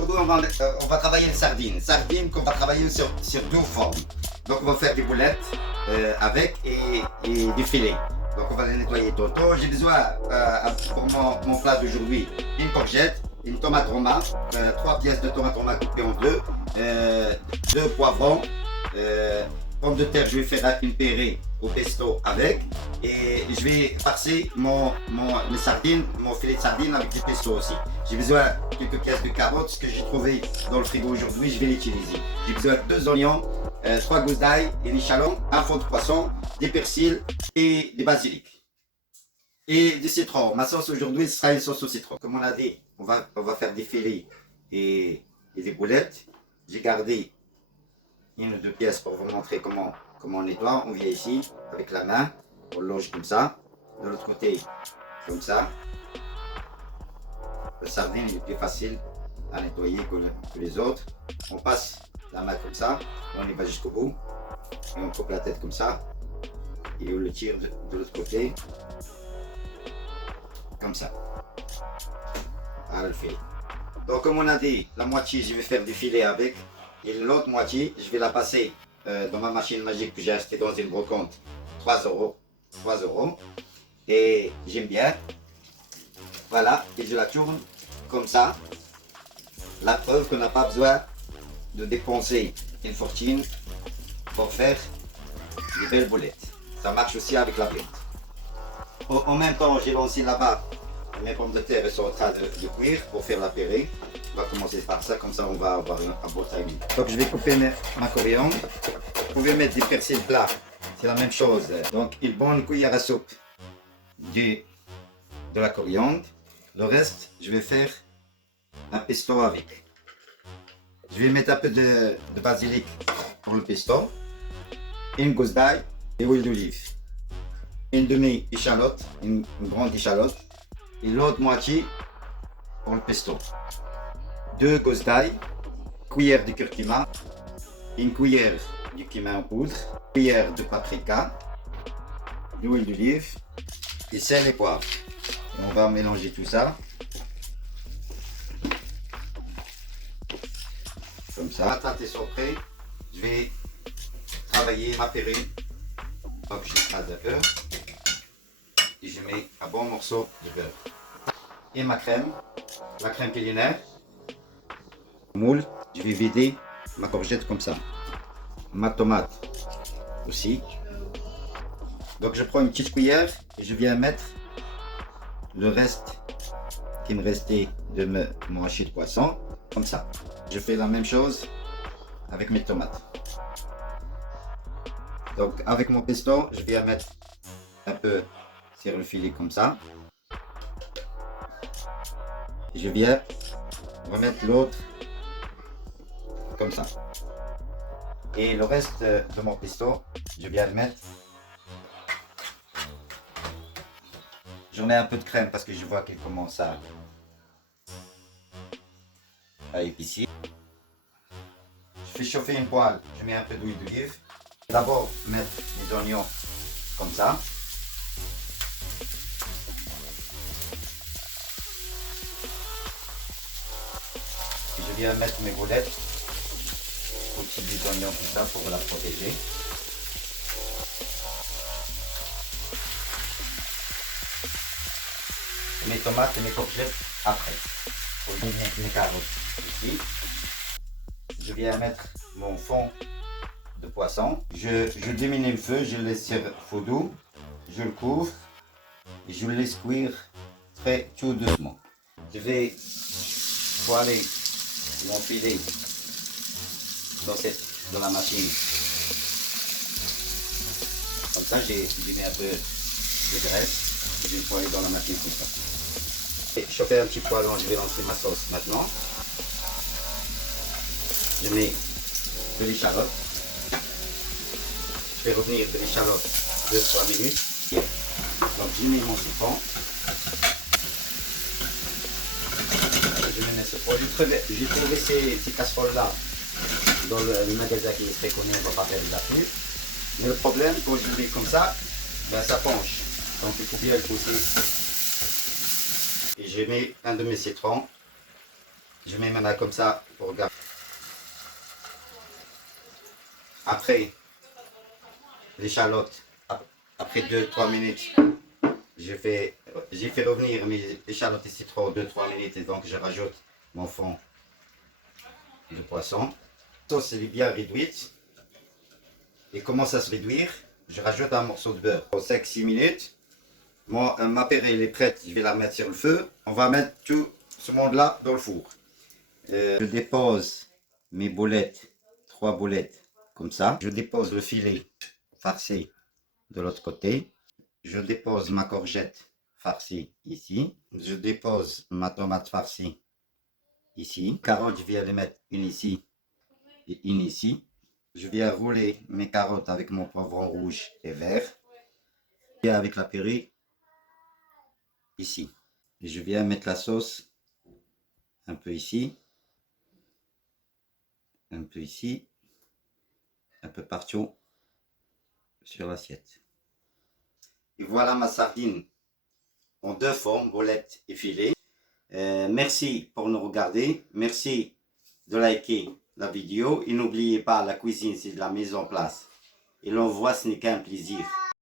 aujourd'hui, on va travailler une sardine. Sardine qu'on va travailler sur deux formes. Donc, on va faire des boulettes avec et du filet. Donc, on va les nettoyer tantôt. J'ai besoin pour mon plat d'aujourd'hui une courgette, une tomate roma, 3 pièces de tomate roma coupées en deux, 2 poivrons, pommes de terre, je vais faire une purée au pesto avec, et je vais farcer mes sardines, mon filet de sardines avec du pesto aussi. J'ai besoin de quelques pièces de carottes, ce que j'ai trouvé dans le frigo aujourd'hui, je vais l'utiliser. J'ai besoin de 2 oignons, 3 gousses d'ail, une échalote, un fond de poisson, des persils et des basilic. Et du citron. Ma sauce aujourd'hui sera une sauce au citron. Comme on a dit, on va faire des filets et des boulettes. J'ai gardé une ou deux pièces pour vous montrer comment on nettoie. On vient ici avec la main, on longe comme ça. De l'autre côté, comme ça. Le sardine est plus facile à nettoyer que les autres. On passe la main comme ça, on y va jusqu'au bout. Et on coupe la tête comme ça. Et on le tire de l'autre côté. Comme ça. Voilà le filet. Donc comme on a dit, la moitié je vais faire du filet avec. Et l'autre moitié, je vais la passer dans ma machine magique que j'ai achetée dans une brocante. 3 €. 3 €. Et j'aime bien. Voilà, et je la tourne comme ça. La preuve qu'on n'a pas besoin de dépenser une fortune pour faire des belles boulettes. Ça marche aussi avec la viande. En même temps, j'ai lancé là-bas mes pommes de terre, elles sont en train de cuire pour faire la purée. On va commencer par ça, comme ça on va avoir un beau timing. Donc je vais couper ma coriandre. Vous pouvez mettre des persils plats, c'est la même chose. Donc une bonne cuillère à soupe de la coriandre. Le reste, je vais faire un pesto avec. Je vais mettre un peu de basilic pour le pesto, une gousse d'ail et huile d'olive. Une demi-échalote, une grande échalote, et l'autre moitié pour le pesto. 2 gousses d'ail, cuillère de curcuma, une cuillère de cumin en poudre, cuillère de paprika, de l'huile d'olive, et sel et poivre. Et on va mélanger tout ça. Comme ça, patates sont prêtes. Je vais travailler ma purée. Donc je mets de beurre. Et je mets un bon morceau de beurre. Et ma crème, la crème culinaire. Moule, je vais vider ma courgette comme ça. Ma tomate aussi. Donc je prends une petite cuillère et je viens mettre le reste qui me restait de mon hachis de poisson, comme ça. Je fais la même chose avec mes tomates. Donc avec mon pesto, je viens mettre un peu sur le filet comme ça. Je viens remettre l'autre comme ça. Et le reste de mon pesto, je viens le mettre. Je mets un peu de crème parce que je vois qu'il commence à épicer. Je fais chauffer une poêle, je mets un peu d'huile d'olive. D'abord mettre les oignons comme ça. Et je viens mettre mes boulettes au-dessus des oignons comme ça pour la protéger. Mes tomates et mes courgettes après. Pour mes carottes ici. Je viens mettre mon fond de poisson. Je diminue le feu, je le laisse sur feu doux. Je le couvre et je le laisse cuire tout doucement. Je vais poêler mon filet dans la machine. Comme ça, j'ai mis un peu de graisse. Je vais poêler dans la machine comme ça. Et chauffer un petit poêlon, je vais lancer ma sauce maintenant. Je mets de l'échalote. Je vais revenir de l'échalote 2-3 minutes. Donc je mets mon citron. Je mets mes citron. J'ai trouvé ces casseroles-là dans le magasin qui est très connu, on ne va pas faire de la pub. Mais le problème, quand je le mets comme ça, ben ça penche. Donc il faut bien le pousser. Et je mets un de mes citrons Je mets mes mains comme ça pour regarder. Après, l'échalote, après 2-3 minutes, j'ai fait revenir mes échalotes et citron 2-3 minutes et donc je rajoute mon fond de poisson. La sauce est bien réduite et commence à se réduire. Je rajoute un morceau de beurre. Au 5-6 minutes, ma pérille est prête, je vais la mettre sur le feu. On va mettre tout ce monde-là dans le four. Je dépose mes boulettes, 3 boulettes comme ça. Je dépose le filet farci de l'autre côté. Je dépose ma courgette farcie ici. Je dépose ma tomate farcie ici. Carottes, je viens les mettre une ici et une ici. Je viens rouler mes carottes avec mon poivron rouge et vert. Je viens avec la purée ici. Et je viens mettre la sauce un peu ici, un peu ici, un peu partout sur l'assiette. Et voilà ma sardine en 2 formes, boulette et filet. Merci pour nous regarder. Merci de liker la vidéo. Et n'oubliez pas, la cuisine, c'est de la mise en place. Et l'envoi, ce n'est qu'un plaisir.